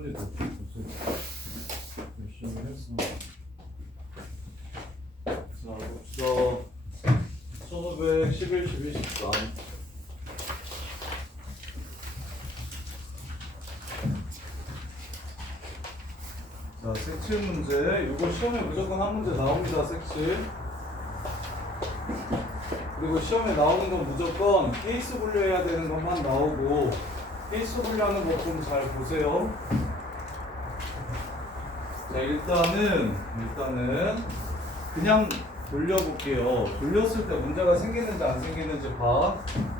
빨리도 무슨 열심히 했어. 자, 봅시다. 1511, 12, 13. 자, 색칠 문제. 이거 시험에 무조건 한 문제 나옵니다. 색칠. 그리고 시험에 나오는 건 무조건 케이스 분류해야 되는 것만 나오고, 케이스 분류하는 법 좀 잘 보세요. 자, 일단은 그냥 돌려볼게요. 돌렸을 때 문제가 생기는지 안 생기는지 봐.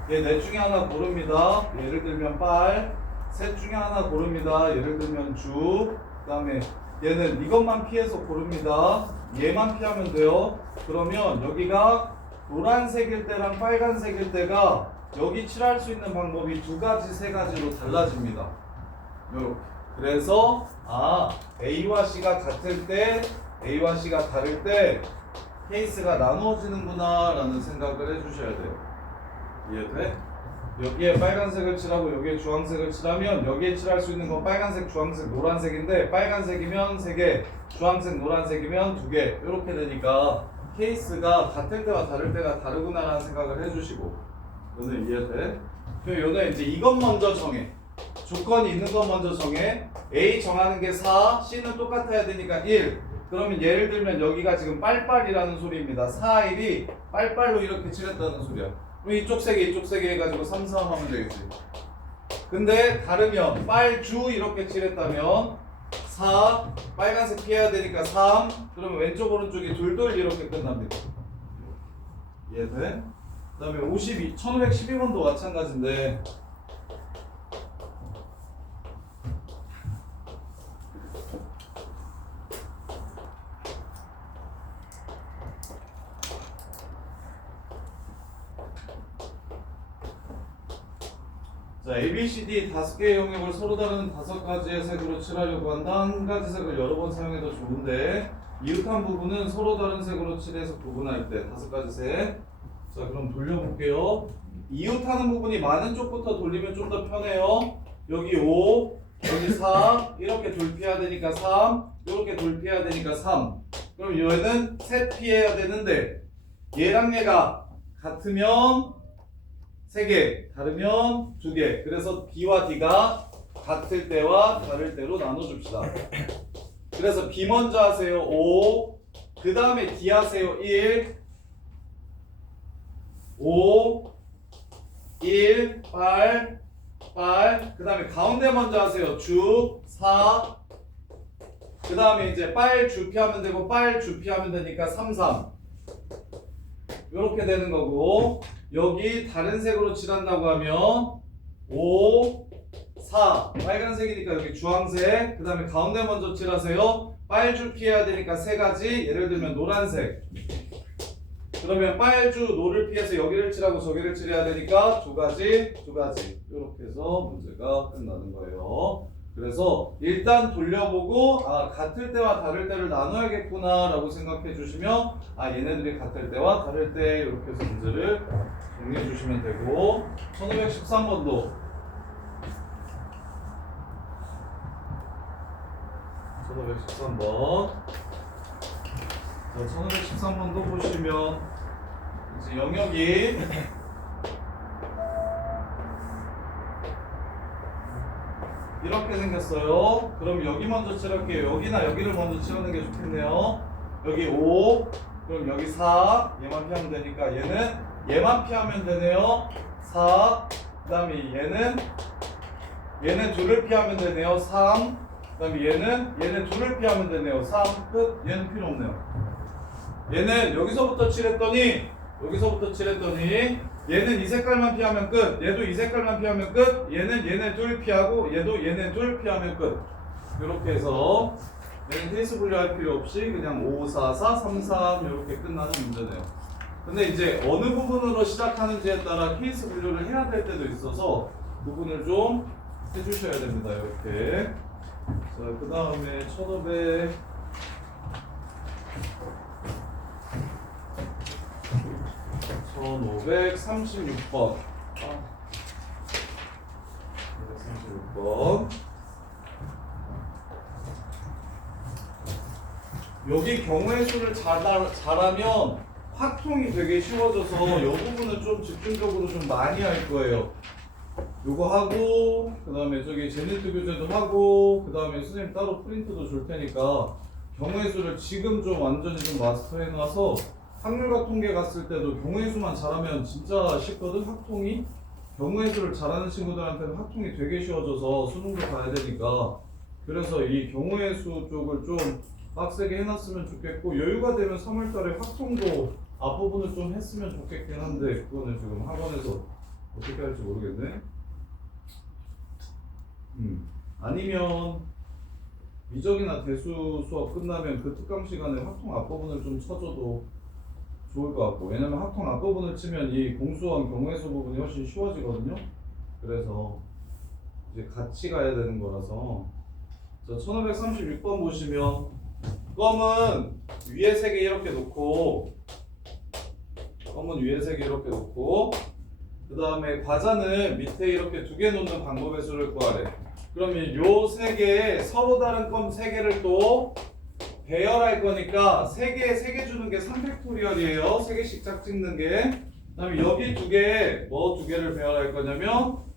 얘 넷 중에 하나 고릅니다. 예를 들면 빨. 셋 중에 하나 고릅니다. 예를 들면 주. 그 다음에 얘는 이것만 피해서 고릅니다. 얘만 피하면 돼요. 그러면 여기가 노란색일 때랑 빨간색일 때가 여기 칠할 수 있는 방법이 두 가지, 세 가지로 달라집니다. 요렇게. 그래서 A와 C가 같을 때, A와 C가 다를 때 케이스가 나누어지는구나 라는 생각을 해주셔야 돼요. 이해돼? 여기에 빨간색을 칠하고 여기에 주황색을 칠하면 여기에 칠할 수 있는 건 빨간색, 주황색, 노란색인데 빨간색이면 3개, 주황색, 노란색이면 2개 이렇게 되니까 케이스가 같을 때와 다를 때가 다르구나 라는 생각을 해주시고, 오늘 이해돼? 그럼 요는 이제 이것 먼저 정해. 조건이 있는 것 먼저 정해. A 정하는 게 4, C는 똑같아야 되니까 1. 그러면 예를 들면 여기가 지금 빨빨이라는 소리입니다. 4, 1이 빨빨로 이렇게 칠했다는 소리야. 그럼 이쪽 3개 이쪽 3개 해가지고 3, 4 하면 되겠지. 근데 다르면 빨주 이렇게 칠했다면 4, 빨간색 피해야 되니까 3, 그러면 왼쪽 오른쪽이 둘둘 이렇게 끝납니다. 이해돼? 그 다음에 1512번도 마찬가지인데, 자, ABCD 5개의 영역을 서로 다른 5가지의 색으로 칠하려고 한다. 한 가지 색을 여러 번 사용해도 좋은데 이웃한 부분은 서로 다른 색으로 칠해서 구분할 때 5가지 색. 자, 그럼 돌려볼게요. 이웃하는 부분이 많은 쪽부터 돌리면 좀 더 편해요. 여기 5, 여기 4 이렇게 돌피해야 되니까 3, 이렇게 돌피해야 되니까 3. 그럼 얘는 셋 피해야 되는데 얘랑 얘가 같으면 3개, 다르면 2개. 그래서 B와 D가 같을 때와 다를 때로 나눠줍시다. 그래서 B 먼저 하세요. 5. 그 다음에 D 하세요. 1. 5. 1. 빨. 그 다음에 가운데 먼저 하세요. 주. 4. 그 다음에 이제 빨, 주 피하면 되고 빨, 주 피하면 되니까 3, 3. 이렇게 되는 거고, 여기 다른 색으로 칠한다고 하면 5, 4 빨간색이니까 여기 주황색, 그 다음에 가운데 먼저 칠하세요. 빨주 피해야 되니까 3가지. 예를 들면 노란색. 그러면 빨주, 노를 피해서 여기를 칠하고 저기를 칠해야 되니까 2가지 이렇게 해서 문제가 끝나는 거예요. 그래서 일단 돌려보고 같을 때와 다를 때를 나눠야겠구나 라고 생각해 주시면 얘네들이 같을 때와 다를 때 이렇게 해서 문제를 정리해 주시면 되고, 1513번도 1513번. 자, 1513번도 보시면 이제 영역이 이렇게 생겼어요. 그럼 여기 먼저 칠할게요. 여기나 여기를 먼저 칠하는 게 좋겠네요. 여기 5, 그럼 여기 4, 얘만 피하면 되니까 얘만 피하면 되네요. 4, 그 다음에 얘는 둘을 피하면 되네요. 3, 그 다음에 얘는 둘을 피하면 되네요. 3, 끝. 얘는 필요 없네요. 얘는 여기서부터 칠했더니 얘는 이 색깔만 피하면 끝. 얘도 이 색깔만 피하면 끝. 얘는 얘네 둘 피하고 얘도 얘네 둘 피하면 끝. 이렇게 해서 얘는 케이스 분류할 필요 없이 그냥 5, 4, 4, 3, 3 이렇게 끝나는 문제네요. 근데 이제 어느 부분으로 시작하는지에 따라 케이스 분류를 해야 될 때도 있어서 부분을 좀 해주셔야 됩니다. 이렇게. 자, 그 다음에 1536번. 236번. 여기 경우의 수를 잘하면 확통이 되게 쉬워져서 이 부분은 좀 집중적으로 좀 많이 할 거예요. 요거 하고 그 다음에 저기 제네트 교재도 하고 그 다음에 선생님 따로 프린트도 줄 테니까 경우의 수를 지금 좀 완전히 좀 마스터해 놔서 확률과 통계 갔을 때도 경우의 수만 잘하면 진짜 쉽거든. 확통이 경우의 수를 잘하는 친구들한테는 확통이 되게 쉬워져서 수능도 가야 되니까 그래서 이 경우의 수 쪽을 좀 빡세게 해놨으면 좋겠고 여유가 되면 3월달에 확통도 앞부분을 좀 했으면 좋겠긴 한데 그거는 지금 학원에서 어떻게 할지 모르겠네. 아니면 미적이나 대수 수업 끝나면 그 특강 시간에 확통 앞부분을 좀 쳐줘도 좋을 것 같고 왜냐면 확통 앞부분을 치면 이 공수원 경우의 수 부분이 훨씬 쉬워지거든요. 그래서 이제 같이 가야 되는 거라서 자 1536번 보시면 껌은 위에 3개 이렇게 놓고 그 다음에 과자는 밑에 이렇게 2개 놓는 방법의 수를 구하래. 그러면 요 3개에 서로 다른 껌 3개를 또 배열할 거니까 3개 주는 게 3팩토리얼이에요. 3개씩 짝 찍는 게. 그 다음에 여기 2개에 뭐 2개를 배열할 거냐면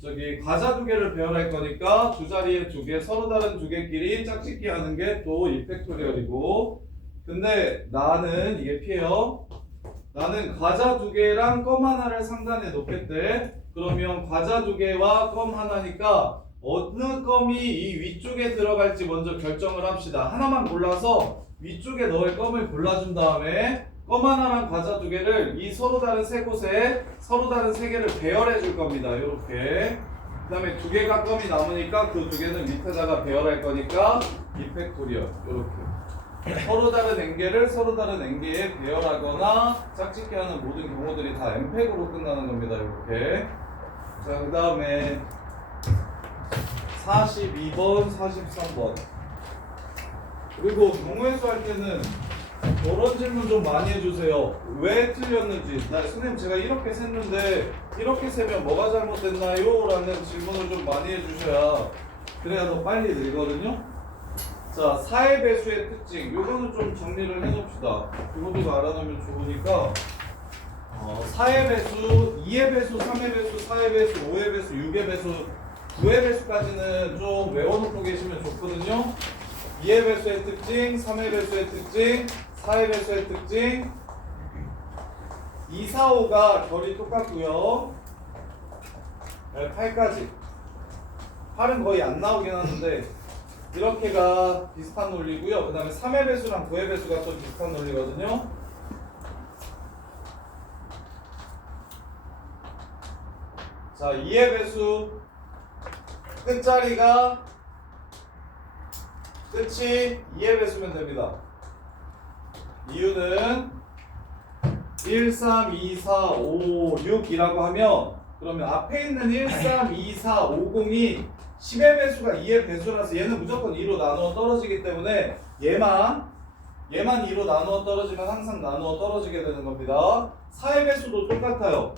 저기 과자 2개를 배열할 거니까 두 자리에 2개 서로 다른 2개끼리 짝짓기 하는 게 또 2팩토리얼이고 근데 나는 이게 피해요. 나는 과자 2개랑 껌 하나를 상단에 놓겠대. 그러면 과자 2개와 껌 하나니까 어느 껌이 이 위쪽에 들어갈지 먼저 결정을 합시다. 하나만 골라서 위쪽에 넣을 껌을 골라준 다음에 껌 하나랑 과자 2개를 이 서로 다른 3곳에 서로 다른 3개를 배열해 줄 겁니다. 이렇게. 그 다음에 2개가 껌이 남으니까 그 2개는 밑에다가 배열할 거니까 2팩토리얼 이렇게. 서로 다른 n개를 서로 다른 n개에 배열하거나 짝짓기 하는 모든 경우들이 다 n팩으로 끝나는 겁니다. 이렇게. 자, 그 다음에 42번, 43번. 그리고 경우의 수 할 때는 이런 질문 좀 많이 해주세요. 왜 틀렸는지. 선생님 제가 이렇게 셌는데 이렇게 세면 뭐가 잘못됐나요? 라는 질문을 좀 많이 해주셔야 그래야 더 빨리 늘거든요. 자, 4의 배수의 특징. 요거는 좀 정리를 해놓읍시다. 이것도 알아놓으면 좋으니까 4의 배수, 2의 배수, 3의 배수, 4의 배수, 5의 배수, 6의 배수, 9의 배수까지는 좀 외워놓고 계시면 좋거든요. 2의 배수의 특징, 3의 배수의 특징, 4의 배수의 특징 2, 4, 5가 결이 똑같고요. 8까지 8은 거의 안 나오긴 하는데 이렇게가 비슷한 논리고요. 그 다음에 3의 배수랑 9의 배수가 또 비슷한 논리거든요. 자, 2의 배수 끝자리가 끝이 2의 배수면 됩니다. 이유는 1, 3, 2, 4, 5, 6이라고 하면 그러면 앞에 있는 1, 3, 2, 4, 5, 0이 10의 배수가 2의 배수라서 얘는 무조건 2로 나누어 떨어지기 때문에 얘만 2로 나누어 떨어지면 항상 나누어 떨어지게 되는 겁니다. 4의 배수도 똑같아요.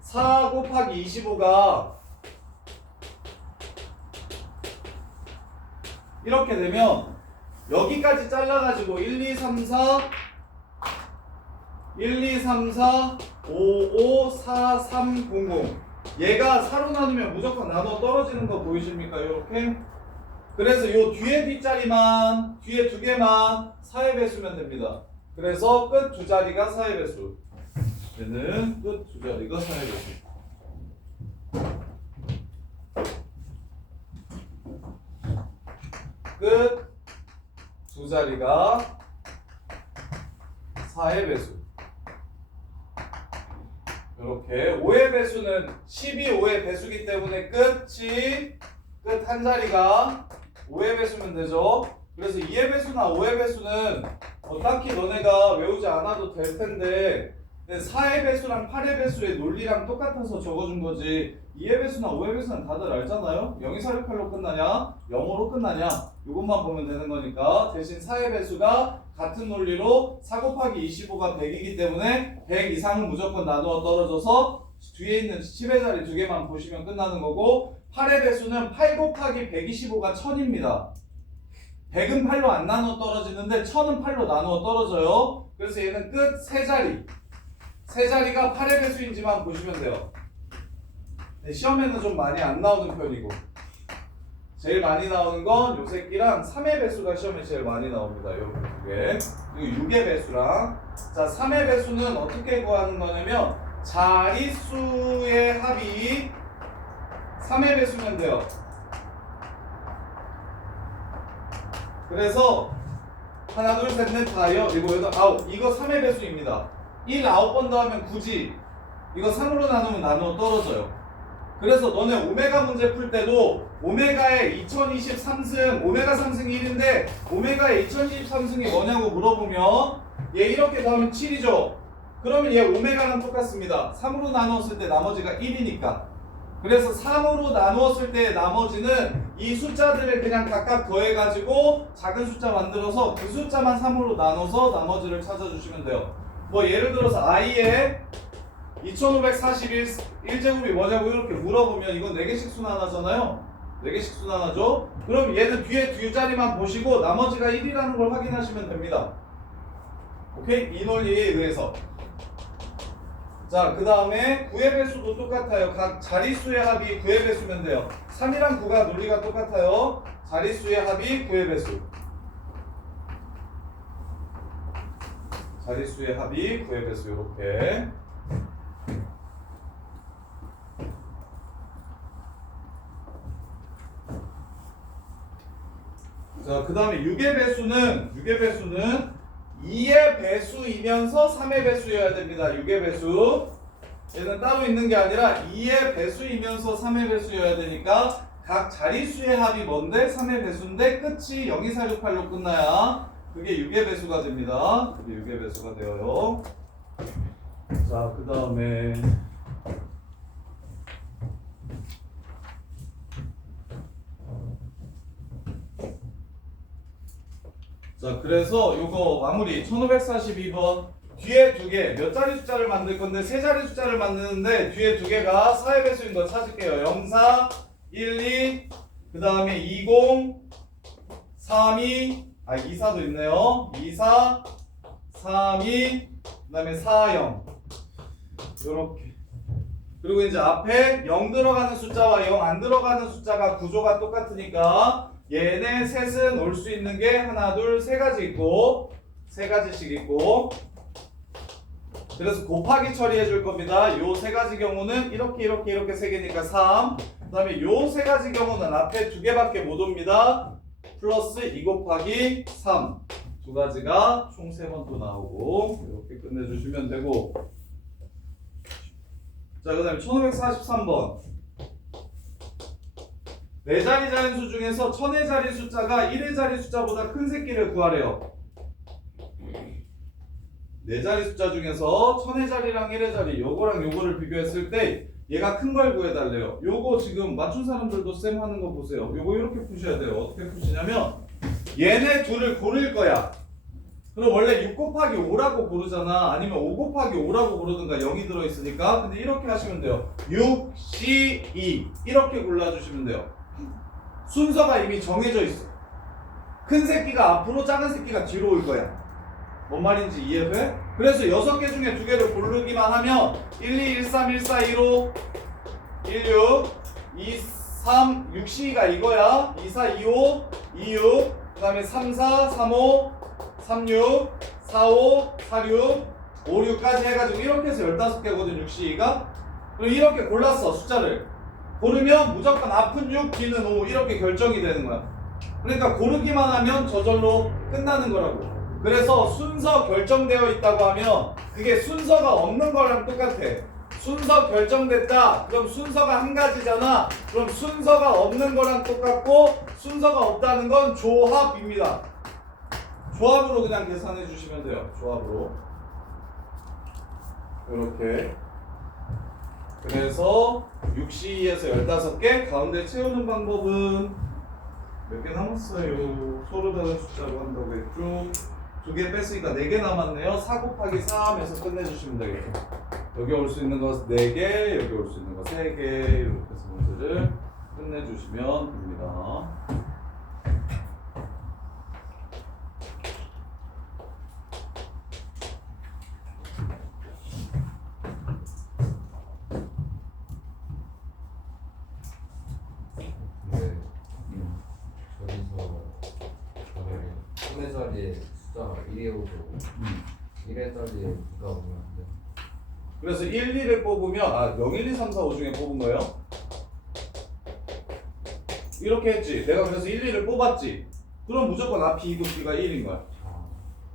4 곱하기 25가 이렇게 되면 여기까지 잘라가지고 1, 2, 3, 4 5, 5, 4, 3, 0, 0 얘가 4로 나누면 무조건 나눠 떨어지는 거 보이십니까? 이렇게. 그래서 요 뒤에 뒷자리만 뒤에 2개만 4의 배수면 됩니다. 그래서 끝 두 자리가 4의 배수. 얘는 끝 두 자리가 4의 배수. 끝 두 자리가 4의 배수. 이렇게 5의 배수는 12, 5의 배수기 때문에 끝이 끝 한 자리가 5의 배수면 되죠. 그래서 2의 배수나 5의 배수는 딱히 너네가 외우지 않아도 될 텐데 4의 배수랑 8의 배수의 논리랑 똑같아서 적어준 거지. 2의 배수나 5의 배수는 다들 알잖아요. 0이 468로 끝나냐 0으로 끝나냐 이것만 보면 되는 거니까 대신 4의 배수가 같은 논리로 4 곱하기 25가 100이기 때문에 100 이상은 무조건 나누어 떨어져서 뒤에 있는 10의 자리 2개만 보시면 끝나는 거고 8의 배수는 8 곱하기 125가 1000입니다. 100은 8로 안 나누어 떨어지는데 1000은 8로 나누어 떨어져요. 그래서 얘는 끝 세 자리. 세 자리가 8의 배수인지만 보시면 돼요. 네, 시험에는 좀 많이 안 나오는 편이고 제일 많이 나오는 건 요 새끼랑 3의 배수가 시험에 제일 많이 나옵니다. 요 두 개. 그리고 6의 배수랑. 자, 3의 배수는 어떻게 구하는 거냐면 자릿수의 합이 3의 배수면 돼요. 그래서 하나 둘 셋 넷 다여 그리고 여덟 아홉 이거 3의 배수입니다. 1 9번 더하면 9지. 이거 3으로 나누면 나누어 떨어져요. 그래서 너네 오메가 문제 풀 때도 오메가의 2023승 오메가 3승이 1인데 오메가의 2023승이 뭐냐고 물어보면 얘 이렇게 더하면 7이죠. 그러면 얘 오메가랑 똑같습니다. 3으로 나누었을 때 나머지가 1이니까. 그래서 3으로 나누었을 때 나머지는 이 숫자들을 그냥 각각 더해가지고 작은 숫자 만들어서 그 숫자만 3으로 나눠서 나머지를 찾아주시면 돼요. 뭐 예를 들어서 i의 2541제곱이 뭐냐고 이렇게 물어보면 이건 4개씩 순환하잖아요. 4개씩 순환하죠. 그럼 얘는 뒤에 두 자리만 보시고 나머지가 1이라는 걸 확인하시면 됩니다. 오케이? 이 논리에 의해서. 자, 그 다음에 9의 배수도 똑같아요. 각 자릿수의 합이 9의 배수면 돼요. 3이랑 9가 논리가 똑같아요. 자릿수의 합이 9의 배수. 자릿수의 합이 9의 배수 이렇게. 자, 그 다음에 6의 배수는 2의 배수이면서 3의 배수여야 됩니다. 6의 배수. 얘는 따로 있는 게 아니라 2의 배수이면서 3의 배수여야 되니까 각 자릿수의 합이 뭔데? 3의 배수인데 끝이 0, 2, 4, 6, 8로 끝나야 그게 6의 배수가 됩니다. 그게 6의 배수가 되어요. 자, 그 다음에 자, 그래서 요거 마무리 1542번 뒤에 두 개 몇 자리 숫자를 만들 건데 세 자리 숫자를 만드는데 뒤에 두 개가 4의 배수인 거 찾을게요. 04, 12, 그 다음에 20, 32, 24도 있네요. 24, 32, 그 다음에 40 요렇게. 그리고 이제 앞에 0 들어가는 숫자와 0 안 들어가는 숫자가 구조가 똑같으니까 얘네 셋은 올 수 있는 게 하나, 둘, 세 가지 있고 세 가지씩 있고 그래서 곱하기 처리해 줄 겁니다. 요 세 가지 경우는 이렇게 세 개니까 3. 그 다음에 요 세 가지 경우는 앞에 두 개밖에 못 옵니다. 플러스 2 곱하기 3. 두 가지가 총 3번 또 나오고 이렇게 끝내주시면 되고 자, 그 다음에 1543번 4자리 자연수 중에서 1000의 자리 숫자가 1의 자리 숫자보다 큰 새끼를 구하래요. 4자리 숫자 중에서 1000의 자리랑 1의 자리 요거랑 요거를 비교했을 때 얘가 큰 걸 구해달래요. 요거 지금 맞춘 사람들도 쌤 하는 거 보세요. 요거 이렇게 푸셔야 돼요. 어떻게 푸시냐면 얘네 둘을 고를 거야. 그럼 원래 6 곱하기 5라고 고르잖아. 아니면 5 곱하기 5라고 고르든가 0이 들어있으니까. 근데 이렇게 하시면 돼요. 6, C, 2 이렇게 골라주시면 돼요. 순서가 이미 정해져 있어. 큰 새끼가 앞으로 작은 새끼가 뒤로 올 거야. 뭔 말인지 이해돼? 그래서 6개 중에 2개를 고르기만 하면 1, 2, 1, 3, 1, 4, 1, 5 1, 6 2, 3, 6C가 이거야. 2, 4, 2, 5 2, 6 그 다음에 3, 4, 3, 5 3, 6 4, 5 4, 6 5, 6까지 해가지고 이렇게 해서 15개거든 6C가. 그럼 이렇게 골랐어 숫자를. 고르면 무조건 앞은 6, 뒤는 5 이렇게 결정이 되는 거야. 그러니까 고르기만 하면 저절로 끝나는 거라고. 그래서 순서 결정되어 있다고 하면 그게 순서가 없는 거랑 똑같아. 순서 결정됐다. 그럼 순서가 한 가지잖아. 그럼 순서가 없는 거랑 똑같고 순서가 없다는 건 조합입니다. 조합으로 그냥 계산해 주시면 돼요. 조합으로. 이렇게. 그래서 6C에서 15개 가운데 채우는 방법은 몇 개 남았어요? 서로 다른 숫자로 한다고 했죠? 2개 뺐으니까 4개 남았네요. 4 곱하기 3에서 끝내주시면 되겠죠. 여기 올 수 있는 거 4개, 여기 올 수 있는 거 3개 이렇게 해서 문제를 끝내주시면 됩니다. 0의 자리에 숫자가 1이 오고 1의 자리에 9가 오면 안 돼. 그래서 1, 2를 뽑으면 0, 1, 2, 3, 4, 5 중에 뽑은 거예요? 이렇게 했지. 내가 그래서 1, 2를 뽑았지. 그럼 무조건 앞이 2고 B가 1인 거야.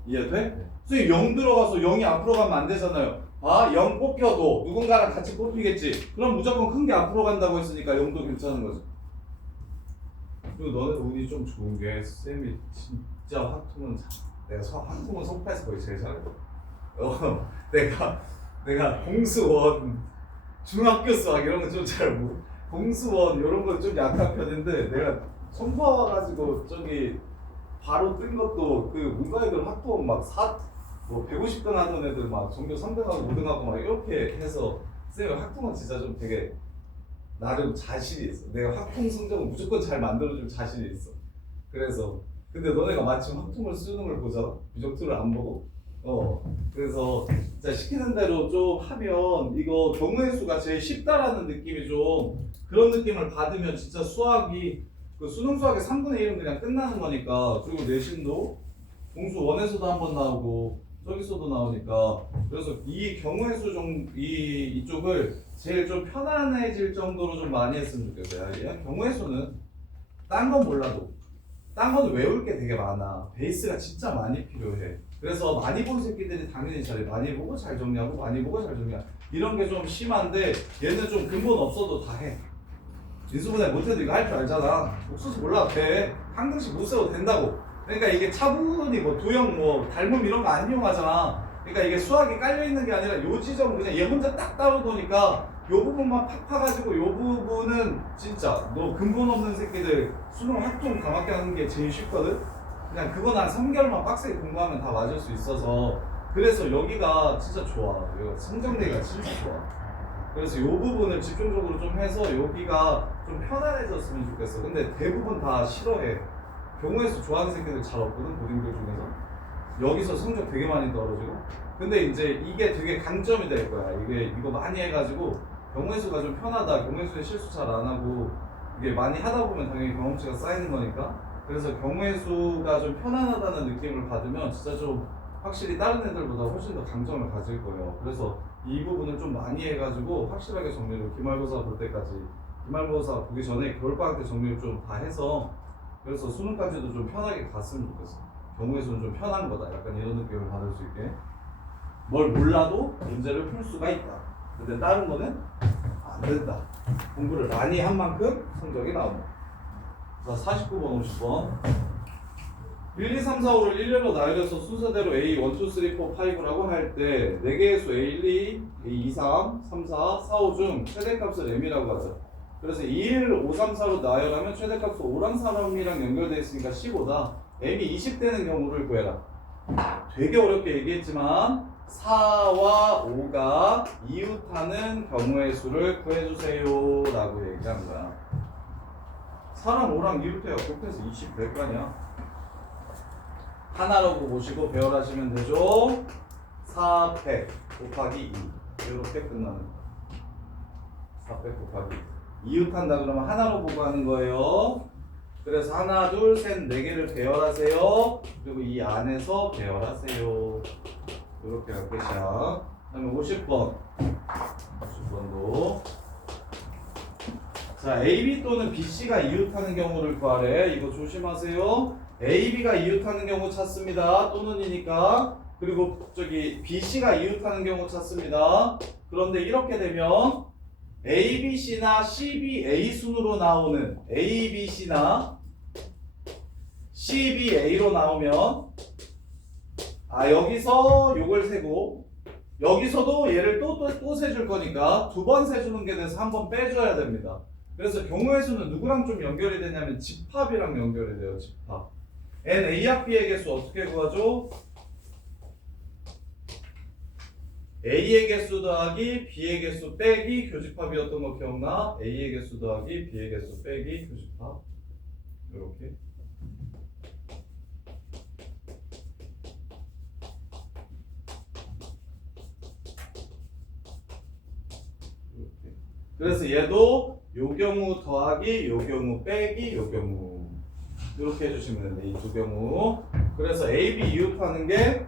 이해돼? 네. 선생님 0 들어가서 0이 앞으로 가면 안 되잖아요. 0 뽑혀도 누군가랑 같이 뽑히겠지. 그럼 무조건 큰 게 앞으로 간다고 했으니까 0도 괜찮은 거지. 그리고 너네 운이 좀 좋은 게 쌤이 진짜 학통은 내가 학통은 송파에서 거의 제일 잘해. 내가 공수원 중학교 수학 이런 거 좀 잘 모르. 공수원 이런 거 좀 약한 편인데 내가 송파 와가지고 저기 바로 뜬 것도 그 문과애들 학통 막 150등 하던 애들 막 전교 3등하고 5등하고 막 이렇게 해서 쌤이 학통은 진짜 좀 되게 나름 자신이 있어. 내가 학통 성적은 무조건 잘 만들어줄 자신이 있어. 그래서 근데 너네가 마침 학통을 쓰는 걸 보잖아. 비정투를 안 보고. 그래서 진짜 시키는 대로 좀 하면 이거 경우의 수가 제일 쉽다라는 느낌이 좀 그런 느낌을 받으면 진짜 수학이 그 수능 수학의 3분의 1은 그냥 끝나는 거니까. 그리고 내신도 공수 1에서도 한번 나오고 저기서도 나오니까. 그래서 이 경우의 수 이쪽을 제일 좀 편안해질 정도로 좀 많이 했으면 좋겠어요. 경우의 수는 딴 건 몰라도 딴 건 외울 게 되게 많아. 베이스가 진짜 많이 필요해. 그래서 많이 본 새끼들이 당연히 잘해. 많이 보고 잘 정리하고 많이 보고 잘 정리하고 이런 게 좀 심한데 얘는 좀 근본 없어도 다 해. 인수분해 못해도 이거 할 줄 알잖아. 옥수수 몰라도 돼. 한 등씩 못 써도 된다고. 그러니까 이게 차분히 뭐 도형 뭐 닮음 이런 거 안 이용하잖아. 그러니까 이게 수학이 깔려 있는 게 아니라 요 지점 그냥 얘 혼자 딱 따로 놓으니까 요 부분만 팍 파가지고 요 부분은 진짜 너 근본 없는 새끼들 수능 학종 다 맞게 하는 게 제일 쉽거든. 그냥 그건 한 3개월만 빡세게 공부하면 다 맞을 수 있어서 그래서 여기가 진짜 좋아. 여기가 성적내기가 진짜 좋아. 그래서 이 부분을 집중적으로 좀 해서 여기가 좀 편안해졌으면 좋겠어. 근데 대부분 다 싫어해. 경우의 수 좋아하는 새끼들 잘 없거든, 고딩들 중에서. 여기서 성적 되게 많이 떨어지고. 근데 이제 이게 되게 강점이 될 거야. 이거 많이 해가지고 경우의 수가 좀 편하다. 경우의 수에 실수 잘 안 하고 이게 많이 하다 보면 당연히 경험치가 쌓이는 거니까. 그래서 경우의 수가 좀 편안하다는 느낌을 받으면 진짜 좀 확실히 다른 애들보다 훨씬 더 강점을 가질 거예요. 그래서 이 부분을 좀 많이 해가지고 확실하게 정리를 기말고사 볼 때까지 기말고사 보기 전에 겨울방학 때 정리를 좀 다 해서 그래서 수능까지도 좀 편하게 갔으면 좋겠어. 경우의 수는 좀 편한 거다. 약간 이런 느낌을 받을 수 있게. 뭘 몰라도 문제를 풀 수가 있다. 근데 다른 거는 안 된다. 공부를 많이 한 만큼 성적이 나온다. 자, 49번, 50번. 1, 2, 3, 4, 5를 일렬로 나열해서 순서대로 A, 1, 2, 3, 4, 5라고 할 때 4개의 수 A, 1, 2, A, 2, 3, 3, 4, 4, 5 중 최대값을 M이라고 하죠. 그래서 2, 1, 5, 3, 4로 나열하면 최대값은 5랑 4랑 연결되어 있으니까 15다. M이 20되는 경우를 구해라. 되게 어렵게 얘기했지만 4와 5가 이웃하는 경우의 수를 구해주세요 라고 얘기한 거야. 4랑 5랑 이웃해야 곱해서 20 될 거 아니야. 하나로 보시고 배열하시면 되죠. 4팩 곱하기 2 이렇게 끝나는 거야. 4팩 곱하기 2 이웃한다 그러면 하나로 보고 하는 거예요. 그래서 하나, 둘, 셋, 네 개를 배열하세요. 그리고 이 안에서 배열하세요. 이렇게 할 것이야. 그 다음에 50번 50번도 자, AB 또는 BC가 이웃하는 경우를 구하래. 이거 조심하세요. AB가 이웃하는 경우 찾습니다. 또는이니까. 그리고 저기 BC가 이웃하는 경우 찾습니다. 그런데 이렇게 되면 ABC나 CBA 순으로 나오는 ABC나 CBA로 나오면 여기서 요걸 세고 여기서도 얘를 또 세줄 거니까 두 번 세주는 게 돼서 한 번 빼줘야 됩니다. 그래서 경우의 수는 누구랑 좀 연결이 되냐면 집합이랑 연결이 돼요. 집합. N A합 B의 개수 어떻게 구하죠? A의 개수 더하기 B의 개수 빼기 교집합이었던 거 기억나? A의 개수 더하기 B의 개수 빼기 교집합. 이렇게. 그래서 얘도 요 경우 더하기 요 경우 빼기 요 경우 이렇게 해주시면 됩니다. 이 두 경우. 그래서 AB 이웃하는 게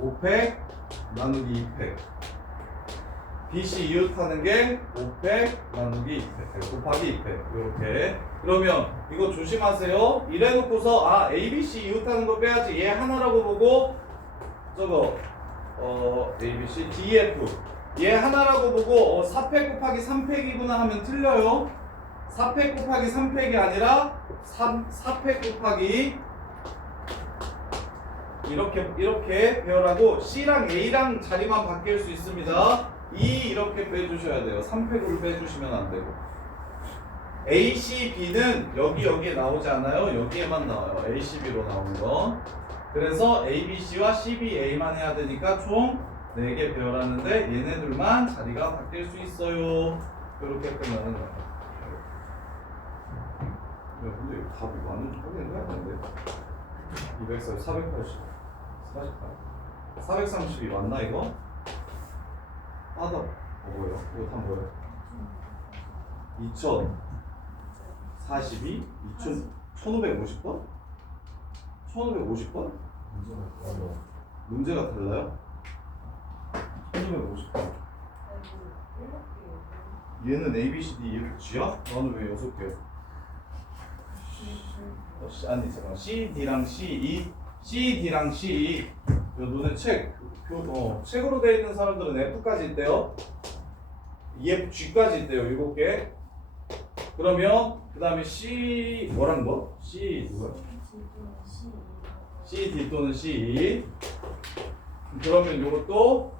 5팩 나누기 2팩. BC 이웃하는 게 5팩 나누기 2팩 곱하기 2팩 이렇게. 그러면 이거 조심하세요. 이래놓고서 ABC 이웃하는 거 빼야지 얘 하나라고 보고 저거 ABC DF 얘 하나라고 보고 4팩 곱하기 3팩이구나 하면 틀려요. 4팩 곱하기 3팩이 아니라 4팩 곱하기 이렇게 배열하고 C랑 A랑 자리만 바뀔 수 있습니다. 이렇게 빼주셔야 돼요. 3팩으로 빼주시면 안 되고. A, C, B는 여기에 나오지 않아요. 여기에만 나와요. A, C, B로 나오는 거. 그래서 A, B, C와 C, B, A만 해야 되니까 총 4개 배열하는데 얘네들만 자리가 바뀔 수 있어요. 이렇게 끝나는 거예요. 근데 이거 답이 맞는지 확인해야 되는데 240, 480, 48 432 맞나 이거? 하다 뭐예요? 이거 다 뭐예요? 2042? 1550번? 1550번? 문제가 달라요? 1550번 얘는 A, B, C, D 이렇게 G야? 나는 왜 6개? 아니 잠깐 CD랑 CE CD랑 CE 너네 책으로 되어 있는 사람들은 F까지 있대요. EF, G까지 있대요. 7개. 그러면 그 다음에 C 뭐란 거? C 누구야? CD 또는 CE. 그러면 이것도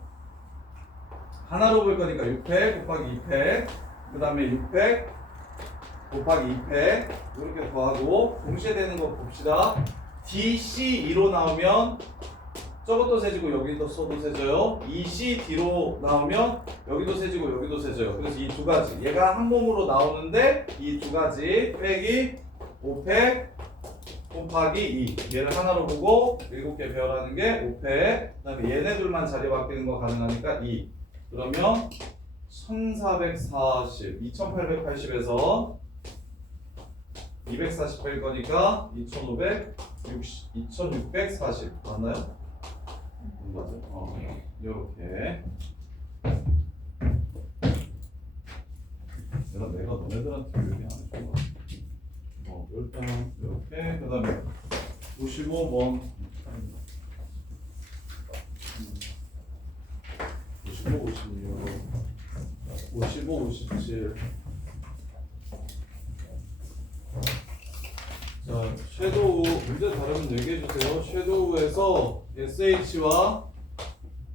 하나로 볼 거니까 6팩 곱하기 2팩 그 다음에 6팩 곱하기 2팩 이렇게 더하고 동시에 되는 거 봅시다. DC2로 나오면 저것도 세지고 여기도 세져요. ECD로 나오면 여기도 세지고 여기도 세져요. 그래서 이 두 가지 얘가 한 몸으로 나오는데 이 두 가지 빼기 5팩 곱하기 2 얘를 하나로 보고 7개 배열하는 게 5팩 그 다음에 얘네들만 자리 바뀌는 거 가능하니까 2 그러면 1440 2880에서 240 뺄 거니까 2640 맞나요? 맞아요. 요렇게 내가 너네들한테 얘기 안 해준 거 일단 이렇게 그 다음에 55번 55, 56 55, 57 자, 섀도우 문제 다르면 얘기해주세요. 섀도우에서 SH와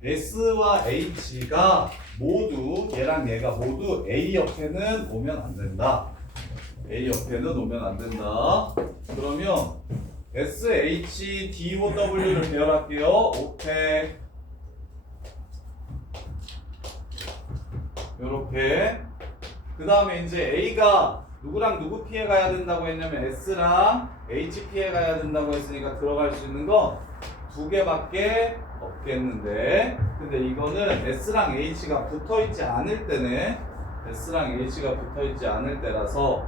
S와 H가 모두 얘랑 얘가 모두 A 옆에는 오면 안 된다. A 옆에는 오면 안 된다. 그러면 SH, DOW를 배열할게요. 5팩 요렇게 그 다음에 이제 A가 누구랑 누구 피해 가야 된다고 했냐면 S랑 H 피해 가야 된다고 했으니까 들어갈 수 있는 건 2개밖에 없겠는데 근데 이거는 S랑 H가 붙어있지 않을 때네. S랑 H가 붙어있지 않을 때라서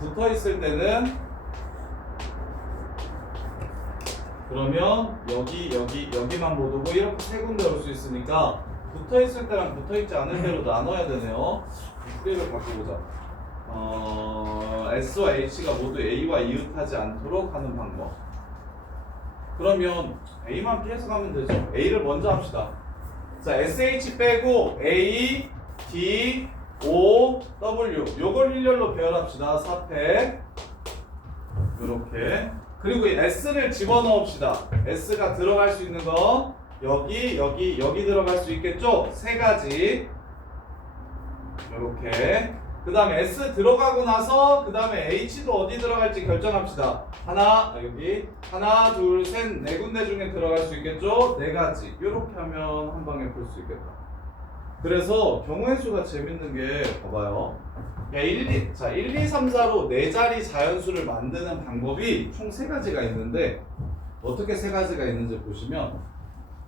붙어있을 때는 그러면 여기만 못 오고 이렇게 세 군데 올 수 있으니까 붙어있을 때랑 붙어있지 않을 때로 나눠야 되네요. 크기를 바꿔보자. S와 H가 모두 A와 이웃하지 않도록 하는 방법. 그러면 A만 피해서 가면 되죠. A를 먼저 합시다. 자, SH 빼고 A, D, O, W 요걸 일렬로 배열합시다. 4팩 요렇게. 그리고 이 S를 집어넣읍시다. S가 들어갈 수 있는 거 여기 들어갈 수 있겠죠? 세 가지 요렇게. 그 다음에 S 들어가고 나서 그 다음에 H도 어디 들어갈지 결정합시다. 여기 하나 둘 셋 네 군데 중에 들어갈 수 있겠죠? 네 가지 이렇게 하면 한 방에 볼 수 있겠다. 그래서 경우의 수가 재밌는 게 봐봐요. 1, 2, 3, 4로 네 자리 자연수를 만드는 방법이 총 세 가지가 있는데 어떻게 세 가지가 있는지 보시면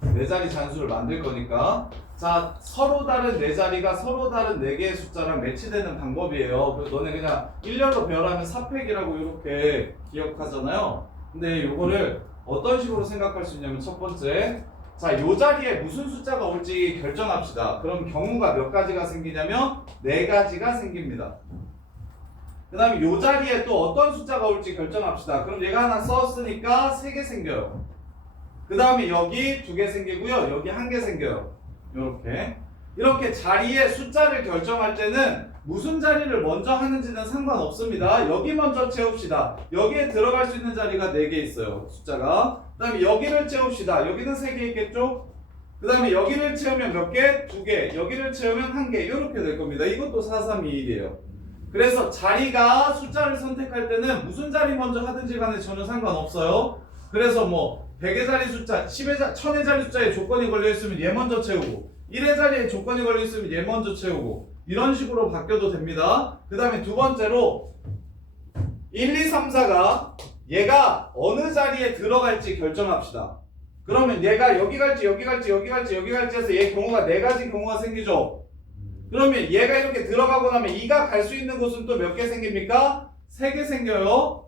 네 자리 잔수를 만들 거니까. 자, 서로 다른 네 자리가 서로 다른 네 개의 숫자랑 매치되는 방법이에요. 그래서 너네 그냥 일렬로 배열하면 4팩이라고 이렇게 기억하잖아요. 근데 요거를 어떤 식으로 생각할 수 있냐면 첫 번째, 자, 요 자리에 무슨 숫자가 올지 결정합시다. 그럼 경우가 몇 가지가 생기냐면 네 가지가 생깁니다. 그 다음에 요 자리에 또 어떤 숫자가 올지 결정합시다. 그럼 얘가 하나 썼으니까 3개 생겨요. 그 다음에 여기 2개 생기고요. 여기 1개 생겨요. 이렇게 자리에 숫자를 결정할 때는 무슨 자리를 먼저 하는지는 상관없습니다. 여기 먼저 채웁시다. 여기에 들어갈 수 있는 자리가 4개 있어요. 숫자가. 그 다음에 여기를 채웁시다. 여기는 3개 있겠죠? 그 다음에 여기를 채우면 몇 개? 2개. 여기를 채우면 1개. 이렇게 될 겁니다. 이것도 4, 3, 2, 1이에요. 그래서 자리가 숫자를 선택할 때는 무슨 자리 먼저 하든지 간에 전혀 상관없어요. 그래서 뭐 100의 자리 숫자, 1000의 자리 숫자에 조건이 걸려있으면 얘 먼저 채우고 1의 자리에 조건이 걸려있으면 얘 먼저 채우고 이런 식으로 바뀌어도 됩니다. 그 다음에 두 번째로 1, 2, 3, 4가 얘가 어느 자리에 들어갈지 결정합시다. 그러면 얘가 여기 갈지 여기 갈지 여기 갈지 여기 갈지 해서 얘 경우가 4가지 경우가 생기죠. 그러면 얘가 이렇게 들어가고 나면 2가 갈 수 있는 곳은 또 몇 개 생깁니까? 3개 생겨요.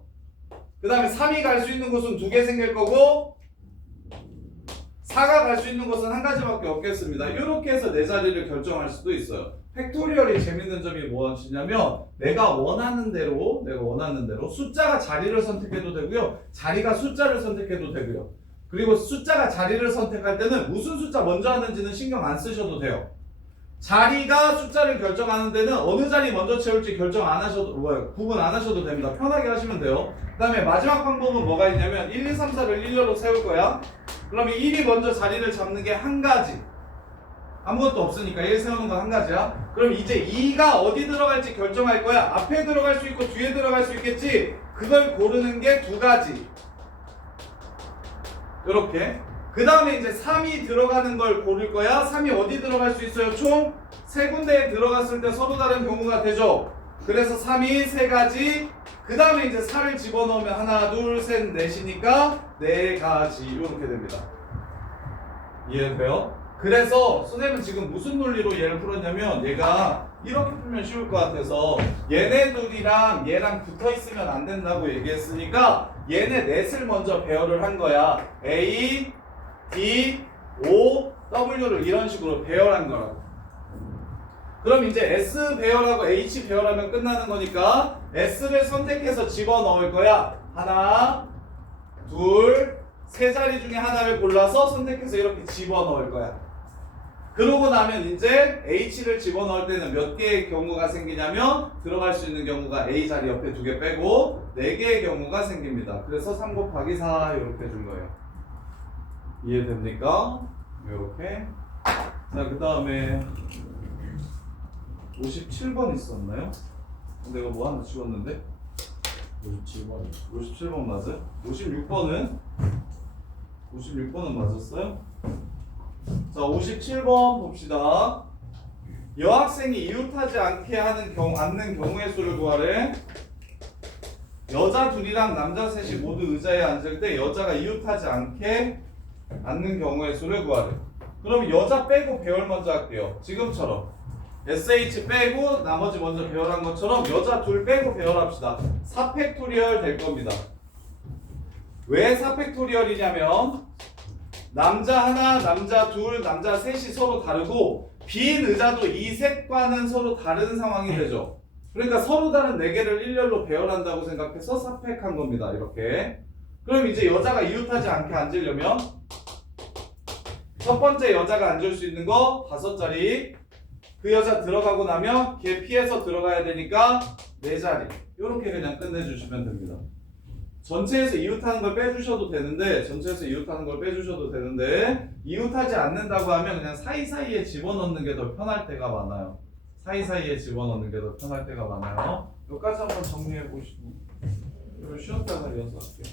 그 다음에 3이 갈 수 있는 곳은 2개 생길 거고 4가 갈 수 있는 곳은 1가지밖에 없겠습니다. 이렇게 해서 내 자리를 결정할 수도 있어요. 팩토리얼이 재밌는 점이 무엇이냐면 내가 원하는 대로 숫자가 자리를 선택해도 되고요. 자리가 숫자를 선택해도 되고요. 그리고 숫자가 자리를 선택할 때는 무슨 숫자 먼저 하는지는 신경 안 쓰셔도 돼요. 자리가 숫자를 결정하는 데는 어느 자리 먼저 채울지 결정 안 하셔도 구분 안 하셔도 됩니다. 편하게 하시면 돼요. 그 다음에 마지막 방법은 뭐가 있냐면 1, 2, 3, 4를 일렬로 세울 거야. 그러면 1이 먼저 자리를 잡는 게 1가지. 아무것도 없으니까 1 세우는 건 1가지야. 그럼 이제 2가 어디 들어갈지 결정할 거야. 앞에 들어갈 수 있고 뒤에 들어갈 수 있겠지. 그걸 고르는 게 2가지. 이렇게. 그 다음에 이제 3이 들어가는 걸 고를 거야. 3이 어디 들어갈 수 있어요? 총 3군데에 들어갔을 때 서로 다른 경우가 되죠. 그래서 3이 3가지. 그 다음에 이제 4를 집어넣으면 하나, 둘, 셋, 넷이니까 4가지. 이렇게 됩니다. 이해돼요? 그래서 선생님은 지금 무슨 논리로 얘를 풀었냐면 얘가 이렇게 풀면 쉬울 것 같아서 얘네 둘이랑 얘랑 붙어 있으면 안 된다고 얘기했으니까 얘네 넷을 먼저 배열을 한 거야. A, D, O, W를 이런 식으로 배열한 거라고. 그럼 이제 S 배열하고 H 배열하면 끝나는 거니까 S를 선택해서 집어넣을 거야. 하나, 둘, 세 자리 중에 하나를 골라서 선택해서 이렇게 집어넣을 거야. 그러고 나면 이제 H를 집어넣을 때는 몇 개의 경우가 생기냐면 들어갈 수 있는 경우가 A 자리 옆에 2개 빼고 4개의 경우가 생깁니다. 그래서 3 곱하기 4 이렇게 준 거예요. 이해됩니까? 이렇게. 자, 그 다음에 57번 있었나요? 내가 뭐 하나 지웠는데? 57번 맞아요? 56번은 맞았어요? 자, 57번 봅시다. 여학생이 이웃하지 않는 경우의 수를 구하래. 여자 둘이랑 남자 셋이 모두 의자에 앉을 때 여자가 이웃하지 않는 경우의 수를 구하래. 그럼 여자 빼고 배열 먼저 할게요. 지금처럼 SH 빼고 나머지 먼저 배열한 것처럼 여자 둘 빼고 배열합시다. 4팩토리얼 될 겁니다. 왜 4팩토리얼이냐면 남자 하나, 남자 둘, 남자 셋이 서로 다르고 빈 의자도 이 셋과는 서로 다른 상황이 되죠. 그러니까 서로 다른 4개를 일렬로 배열한다고 생각해서 4팩한 겁니다. 이렇게. 그럼 이제 여자가 이웃하지 않게 앉으려면 첫 번째 여자가 앉을 수 있는 거 5자리. 그 여자 들어가고 나면 걔 피해서 들어가야 되니까 4자리. 이렇게 그냥 끝내주시면 됩니다. 전체에서 이웃하는 걸 빼주셔도 되는데 이웃하지 않는다고 하면 그냥 사이사이에 집어넣는 게 더 편할 때가 많아요. 여기까지 한번 정리해 보시고 이걸 쉬었다가 이어서 할게요.